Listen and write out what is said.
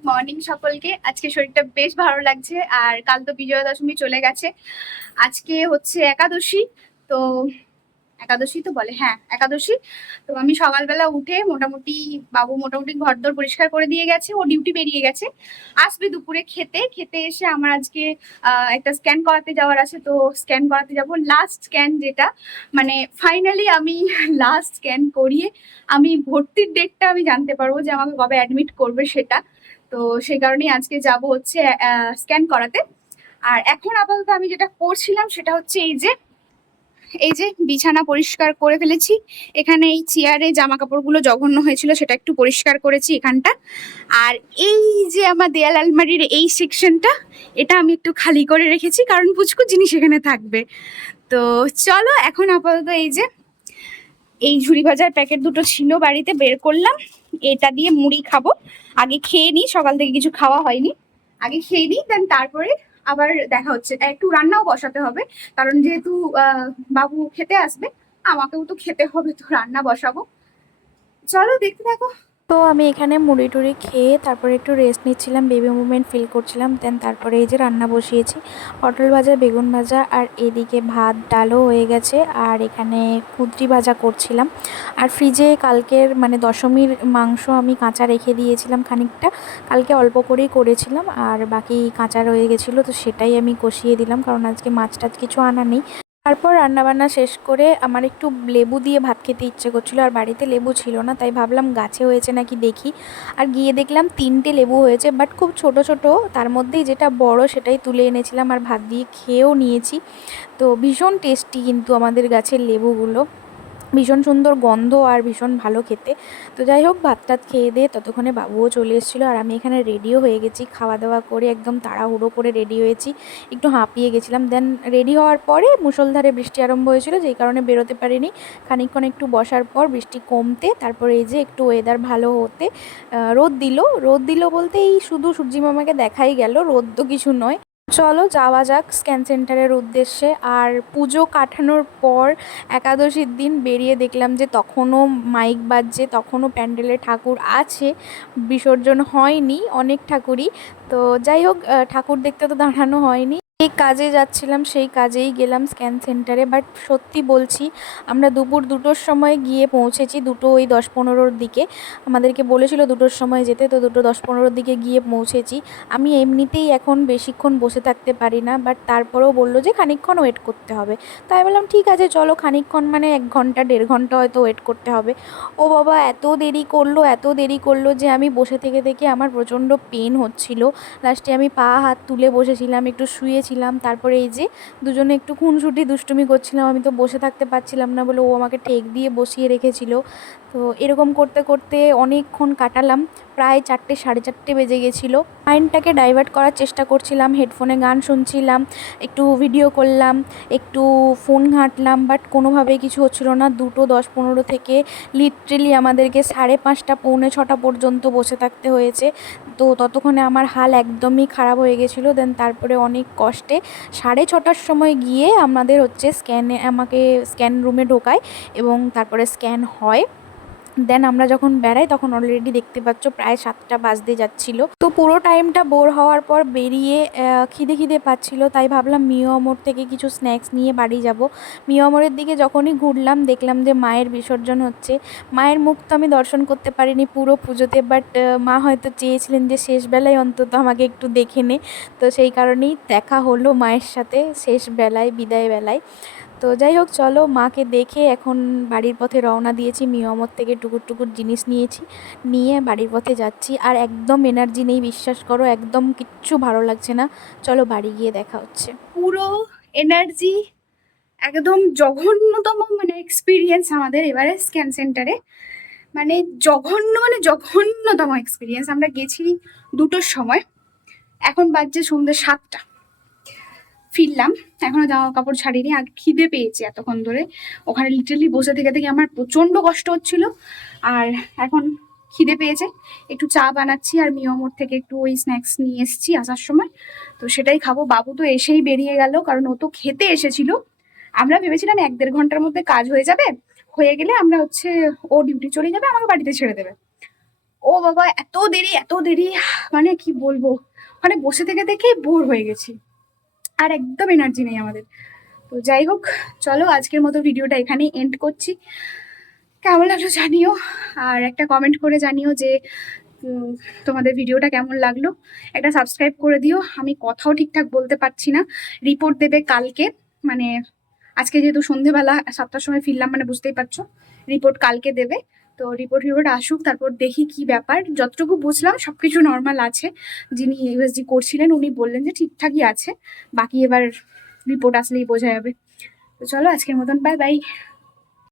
Good morning সকলকে। আজকে শরীরটা বেশ ভালো লাগছে আর কাল তো বিজয়া দশমী চলে গেছে। আজকে হচ্ছে একাদশী, তো একাদশী তো বলে হ্যাঁ একাদশী। তো আমি সকালবেলা উঠে মোটামুটি বাবু মোটামুটি ঘর ঘরদোর পরিষ্কার করে দিয়ে গেছে, ও ডিউটি বেরিয়ে গেছে। আসবে দুপুরে খেতে খেতে এসে আমার আজকে একটা স্ক্যান করাতে যাওয়ার আছে, তো স্ক্যান করাতে যাব। লাস্ট স্ক্যান যেটা মানে ফাইনালি আমি লাস্ট স্ক্যান করিয়ে আমি ভর্তির ডেটটা আমি জানতে পারব যে আমাকে কবে অ্যাডমিট করবে সেটা। তো সেই কারণেই আজকে যাব হচ্ছে স্ক্যান করাতে। আর এখন আপাতত আমি যেটা করছিলাম সেটা হচ্ছে এই যে এই যে বিছানা পরিষ্কার করে ফেলেছি। এখানে এই চেয়ারে জামা কাপড়গুলো জঘন্য হয়েছিল, সেটা একটু পরিষ্কার করেছি এখানটা। আর এই যে আমার দেয়াল আলমারির এই সেকশনটা এটা আমি একটু খালি করে রেখেছি, কারণ পুচকু জিনিস এখানে থাকবে। তো চলো এখন আপাতত এই যে এই ঝুড়ি ভাজার প্যাকেট দুটো ছিল বাড়িতে, বের করলাম। এটা দিয়ে মুড়ি খাব। আগে খেয়ে নিই, সকাল থেকে কিছু খাওয়া হয়নি। আগে খেয়ে নিই দেন তারপরে আবার দেখা হচ্ছে। একটু রান্নাও বসাতে হবে, কারণ যেহেতু বাবু খেতে আসবে, আমাকেও তো খেতে হবে, তো রান্না বসাবো। চলো, দেখতে থাকো। তো আমি এখানে মুড়ি টুড়ি খেয়ে তারপরে একটু রেস্ট নিচ্ছিলাম বেবি মুভমেন্ট ফিল করছিলাম দেন তারপরে এই যে রান্না বসিয়েছি। পটল ভাজা, বেগুন ভাজা আর এদিকে ভাত, ডালও হয়ে গেছে আর এখানে কুদ্রি ভাজা করছিলাম। আর ফ্রিজে কালকের মানে দশমীর মাংস আমি কাঁচা রেখে দিয়েছিলাম খানিকটা, কালকে অল্প করেই করেছিলাম আর বাকি কাঁচা রয়ে গেছিল, তো সেটাই আমি কষিয়ে দিলাম, কারণ আজকে মাছ টাছ কিছু আনা নেই। তারপর রান্নাবান্না শেষ করে আমার একটু লেবু দিয়ে ভাত খেতে ইচ্ছে করছিল, আর বাড়িতে লেবু ছিল না, তাই ভাবলাম গাছে হয়েছে নাকি দেখি। আর গিয়ে দেখলাম তিনটে লেবু হয়েছে বাট খুব ছোট ছোট, তার মধ্যেই যেটা বড় সেটাই তুলে এনেছিলাম আর ভাত দিয়ে খেয়েও নিয়েছি। তো ভীষণ টেস্টি কিন্তু আমাদের গাছের লেবুগুলো। ভীষণ সুন্দর গন্ধ আর ভীষণ ভালো খেতে। তো যাই হোক ভাত টাত খেয়ে দিয়ে ততক্ষণে বাবুও চলে এসেছিল আর আমি এখানে রেডিও হয়ে গেছি। খাওয়া দাওয়া করে একদম তাড়াহুড়ো করে রেডি হয়েছি। একটু হাঁপিয়ে গেছিলাম। দেন রেডি হওয়ার পরে মুষলধারে বৃষ্টি আরম্ভ হয়েছিল, যেই কারণে বেরোতে পারিনি। খানিকক্ষণ একটু বসার পর বৃষ্টি কমতে, তারপরে এই যে একটু ওয়েদার ভালো হতে রোদ দিল। রোদ দিল বলতে এই শুধু সূর্যি মামাকে দেখাই গেল, রোদ তো কিছু নয়। চলো যাওয়া যাক স্ক্যান সেন্টারের উদ্দেশ্যে। আর পুজো কাটানোর পর একাদশীর দিন বেরিয়ে দেখলাম যে তখনও মাইক বাজছে, তখনও প্যান্ডেলে ঠাকুর আছে, বিসর্জন হয়নি অনেক ঠাকুরই। তো যাই হোক ঠাকুর দেখতে তো দাঁড়ানো হয়নি। এই কাজে যাচ্ছিলাম, সেই কাজেই গেলাম স্ক্যান সেন্টারে বাট সত্যি বলছি, আমরা দুপুর দুটোর সময় গিয়ে পৌঁছেছি দুটো ওই দশ পনেরোর দিকে। আমাদেরকে বলেছিল দুটোর সময় যেতে, তো দুটো দশ পনেরোর দিকে গিয়ে পৌঁছেছি। আমি এমনিতেই এখন বেশিক্ষণ বসে থাকতে পারি না বাট তারপরেও বলল যে খানিকক্ষণ ওয়েট করতে হবে। তাই বললাম, ঠিক আছে, চলো খানিকক্ষণ মানে এক ঘণ্টা, দেড় ঘণ্টা হয়তো ওয়েট করতে হবে। ও বাবা, এত দেরি করল, এত দেরি করল যে আমি বসে থেকে থেকে আমার প্রচণ্ড পেন হচ্ছিল। লাস্টে আমি পা, হাত তুলে বসেছিলাম, একটু শুয়েছিলাম তারপরে এই যে দুজনে একটু খুনসুটি দুষ্টুমি করছিলাম, আমি তো বসে থাকতে পারছিলাম না বলে ও আমাকে টেক দিয়ে বসিয়ে রেখেছিল। তো এরকম করতে করতে অনেকক্ষণ কাটালাম, প্রায় চারটে, সাড়ে চারটে বেজে গেছিল। মাইন্ডটাকে ডাইভার্ট করার চেষ্টা করছিলাম, হেডফোনে গান শুনছিলাম, একটু ভিডিও করলাম, একটু ফোন ঘাঁটলাম, বাট কোনোভাবেই কিছু হচ্ছিল না। দুটো দশ পনেরো থেকে লিটারেলি আমাদেরকে সাড়ে পাঁচটা, পৌনে ছটা পর্যন্ত বসে থাকতে হয়েছে। তো ততক্ষণে আমার হাল একদমই খারাপ হয়ে গেছিল, দেন তারপরে অনেক কষ্টে সাড়ে ছটার সময় গিয়ে আমাদের হচ্ছে স্ক্যানে আমাকে স্ক্যান রুমে ঢোকায় এবং তারপরে স্ক্যান হয়। দেন আমরা যখন বেড়াই, তখন অলরেডি দেখতে পাচ্ছ প্রায় সাতটা বাজতে যাচ্ছিল। তো পুরো টাইমটা বোর হওয়ার পর বেরিয়ে খিদে খিদে পাচ্ছিল, তাই ভাবলাম মিও থেকে কিছু স্ন্যাক্স নিয়ে বাড়ি যাব। মিও দিকে যখনই ঘুরলাম, দেখলাম যে মায়ের বিসর্জন হচ্ছে। মায়ের মুখ তো আমি দর্শন করতে পারিনি পুরো পুজোতে বাট মা হয়তো চেয়েছিলেন যে শেষ বেলায় অন্তত আমাকে একটু দেখে নে। তো সেই কারণেই দেখা হলো মায়ের সাথে শেষ বেলায় বিদায় বেলায় তো যাই হোক, চলো মাকে দেখে এখন বাড়ির পথে রওনা দিয়েছি। মিয়মর থেকে টুকুর টুকুর জিনিস নিয়েছি, নিয়ে বাড়ির পথে যাচ্ছি। আর একদম এনার্জি নেই, বিশ্বাস করো, একদম কিচ্ছু ভালো লাগছে না। চলো বাড়ি গিয়ে দেখা হচ্ছে। পুরো এনার্জি একদম জঘন্যতম মানে এক্সপিরিয়েন্স আমাদের এবারে স্ক্যান সেন্টারে মানে জঘন্য মানে জঘন্যতম এক্সপিরিয়েন্স আমরা গেছি দুটোর সময়। এখন বাজছে সন্ধ্যে সাতটা। ফিরলাম। এখনও জামা কাপড় ছাড়িনি, আর খিদে পেয়েছি এতক্ষণ ধরে। ওখানে লিটারলি বসে থেকে থেকে আমার প্রচণ্ড কষ্ট হচ্ছিল, আর এখন খিদে পেয়েছে। একটু চা বানাচ্ছি আর মিয়মোর থেকে একটু ওই স্ন্যাক্স নিয়ে এসেছি আসার সময়। তো সেটাই খাব। বাবু তো এসেই বেরিয়ে গেল, কারণ ও তো খেতে এসেছিল। আমরা ভেবেছিলাম এক দেড় ঘণ্টার মধ্যে কাজ হয়ে যাবে। হয়ে গেলে আমরা হচ্ছে ও ডিউটি চলে যাবে, আমাকে বাড়িতে ছেড়ে দেবে। ও বাবা, এত দেরি এত দেরি। মানে কি বলব? মানে বসে থেকে দেখে বোর হয়ে গেছি। আর একদম এনার্জি নেই আমাদের। তো যাই হোক, চলো আজকের মতো ভিডিওটা এখানেই এন্ড করছি। কেমন লাগল জানিও? আর একটা কমেন্ট করে জানিও যে তোমাদের ভিডিওটা কেমন লাগল? একটা সাবস্ক্রাইব করে দিও। আমি কথাও ঠিকঠাক বলতে পারছি না। রিপোর্ট দেবে কালকে। মানে আজকে যেহেতু সন্ধেবেলা, সাতটার সময় ফিরলাম মানে বুঝতেই পারছ। রিপোর্ট কালকে দেবে। তো রিপোর্ট রিপোর্ট আসুক, তারপর দেখি কি ব্যাপার। যতটুকু বুঝলাম সব কিছু নর্মাল আছে। যিনি ইউএসজি করছিলেন, উনি বললেন যে ঠিকঠাকই আছে। বাকি এবার রিপোর্ট আসলেই বোঝা যাবে। তো চলো, আজকের মতন বাই বাই